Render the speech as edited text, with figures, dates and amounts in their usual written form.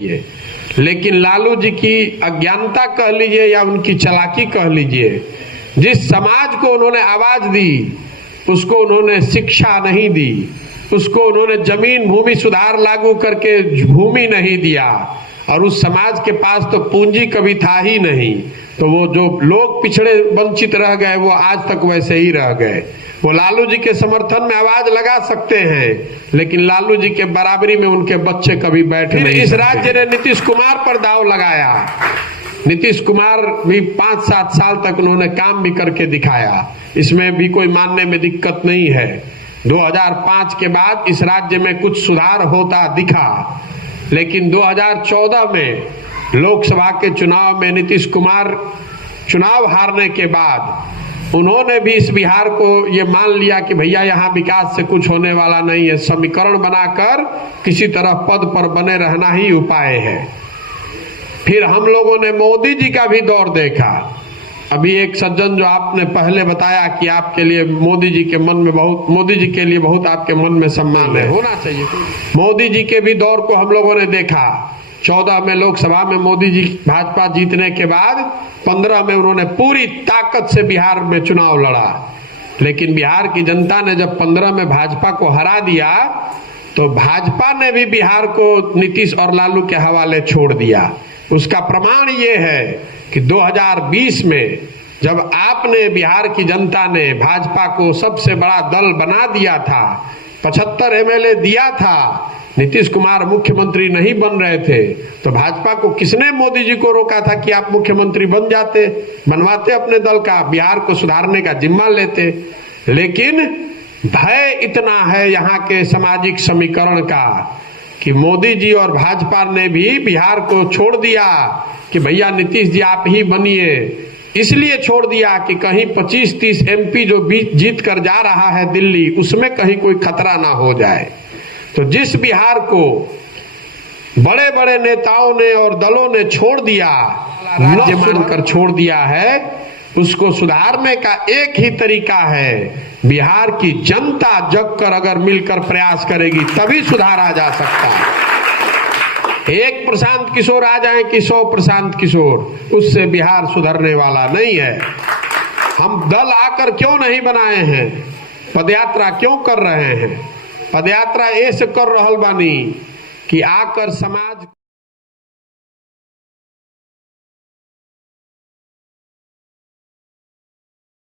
चाहिए। लेकिन लालू जी की अज्ञानता कह लीजिए या उनकी चालाकी कह लीजिए, जिस समाज को उन्होंने आवाज दी उसको उन्होंने शिक्षा नहीं दी, उसको उन्होंने जमीन भूमि सुधार लागू करके भूमि नहीं दिया, और उस समाज के पास तो पूंजी कभी था ही नहीं। तो वो जो लोग पिछड़े वंचित रह गए वो आज तक वैसे ही रह गए। वो लालू जी के समर्थन में आवाज लगा सकते हैं, लेकिन लालू जी के बराबरी में उनके बच्चे कभी बैठ नहीं। इस राज्य ने नीतीश कुमार पर दाव लगाया। नीतीश कुमार भी 5-7 साल तक उन्होंने काम भी करके दिखाया, इसमें भी कोई मानने में दिक्कत नहीं है। 2005 के बाद इस राज्य में कुछ सुधार होता दिखा, लेकिन 2014 में लोकसभा के चुनाव में नीतीश कुमार चुनाव हारने के बाद उन्होंने भी इस बिहार को ये मान लिया कि भैया यहाँ विकास से कुछ होने वाला नहीं है, समीकरण बनाकर किसी तरह पद पर बने रहना ही उपाय है। फिर हम लोगों ने मोदी जी का भी दौर देखा। अभी एक सज्जन जो आपने पहले बताया कि आपके लिए मोदी जी के मन में मोदी जी के लिए बहुत आपके मन में सम्मान है, होना चाहिए। मोदी जी के भी दौर को हम लोगों ने देखा। 14 में लोकसभा में मोदी जी भाजपा जीतने के बाद 15 में उन्होंने पूरी ताकत से बिहार में चुनाव लड़ा, लेकिन बिहार की जनता ने जब 15 में भाजपा को हरा दिया तो भाजपा ने भी बिहार को नीतीश और लालू के हवाले छोड़ दिया। उसका प्रमाण ये है कि 2020 में जब आपने बिहार की जनता ने भाजपा को सबसे बड़ा दल बना दिया था, 75 एमएलए दिया था, नीतीश कुमार मुख्यमंत्री नहीं बन रहे थे, तो भाजपा को किसने मोदी जी को रोका था कि आप मुख्यमंत्री बन जाते, बनवाते अपने दल का, बिहार को सुधारने का जिम्मा लेते। लेकिन भय इतना है यहाँ के सामाजिक समीकरण का कि मोदी जी और भाजपा ने भी बिहार को छोड़ दिया कि भैया नीतीश जी आप ही बनिए। इसलिए छोड़ दिया कि कहीं 25-30 एमपी जो जीत कर जा रहा है दिल्ली, उसमें कहीं कोई खतरा ना हो जाए। तो जिस बिहार को बड़े बड़े नेताओं ने और दलों ने छोड़ दिया, राज्य मानकर छोड़ दिया है, उसको सुधारने का एक ही तरीका है, बिहार की जनता जगकर अगर मिलकर प्रयास करेगी तभी सुधारा जा सकता है। एक प्रशांत किशोर आ जाए कि 100 प्रशांत किशोर, उससे बिहार सुधरने वाला नहीं है। हम दल आकर क्यों नहीं बनाए हैं, पदयात्रा क्यों कर रहे हैं? पदयात्रा ऐसे कर रहल बानी कि आकर समाज